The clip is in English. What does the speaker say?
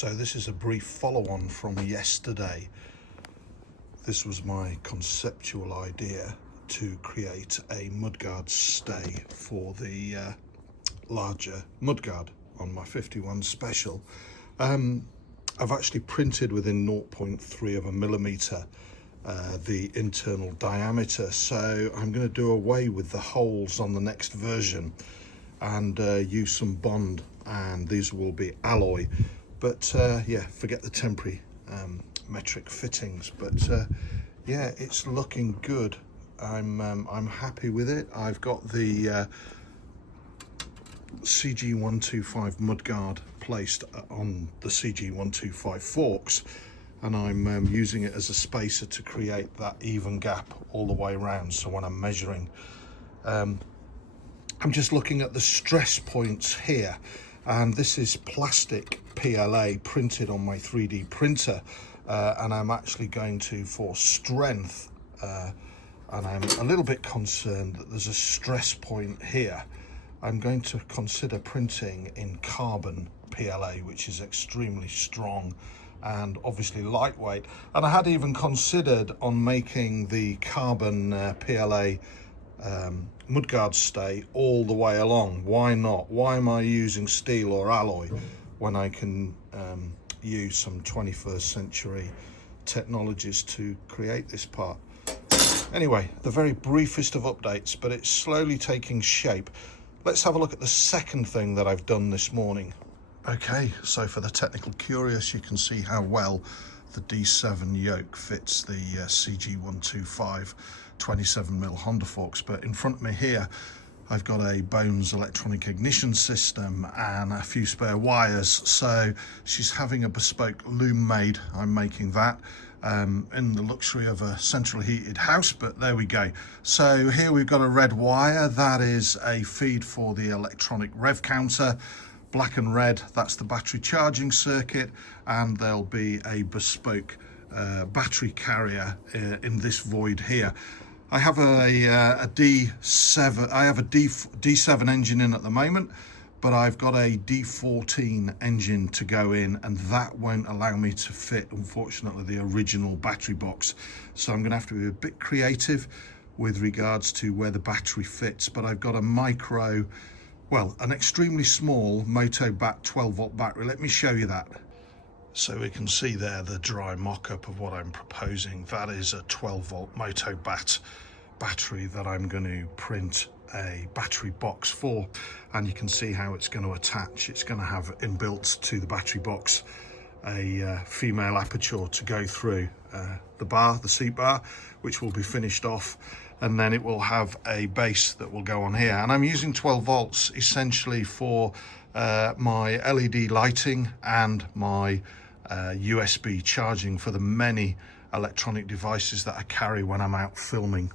So this is a brief follow-on from yesterday. This was my conceptual idea to create a mudguard stay for the larger mudguard on my 51 Special. I've actually printed within 0.3 of a millimetre the internal diameter, so I'm going to do away with the holes on the next version and use some Bond, and these will be alloy. But yeah, forget the temporary metric fittings. But yeah, it's looking good. I'm happy with it. I've got the CG125 mudguard placed on the CG125 forks, and I'm using it as a spacer to create that even gap all the way around. So when I'm measuring, I'm just looking at the stress points here, and this is plastic PLA printed on my 3D printer, and I'm actually going to, for strength, and I'm a little bit concerned that there's a stress point here. I'm going to consider printing in carbon PLA, which is extremely strong and obviously lightweight. And I had even considered on making the carbon PLA mudguard stay all the way along. Why not? Why am I using steel or alloy when I can use some 21st century technologies to create this part? Anyway, the very briefest of updates, but it's slowly taking shape. Let's have a look at the second thing that I've done this morning. Okay, so for the technical curious, you can see how well the D7 yoke fits the CG125 27mm Honda forks. But in front of me here, I've got a Bones electronic ignition system and a few spare wires. So she's having a bespoke loom made. I'm making that in the luxury of a central heated house, but there we go. So here we've got a red wire. That is a feed for the electronic rev counter. Black and red, that's the battery charging circuit, and there'll be a bespoke battery carrier in this void here. I have a D7. I have a D7 engine in at the moment, but I've got a D14 engine to go in, and that won't allow me to fit, unfortunately, the original battery box. So I'm going to have to be a bit creative with regards to where the battery fits. But I've got a micro, well, an extremely small Motobat 12-volt battery. Let me show you that. So we can see there the dry mock-up of what I'm proposing. That is a 12-volt Motobat battery that I'm going to print a battery box for, and you can see how it's going to attach. It's going to have inbuilt to the battery box a female aperture to go through the seat bar, which will be finished off, and then it will have a base that will go on here. And I'm using 12 volts essentially for my LED lighting and my USB charging for the many electronic devices that I carry when I'm out filming.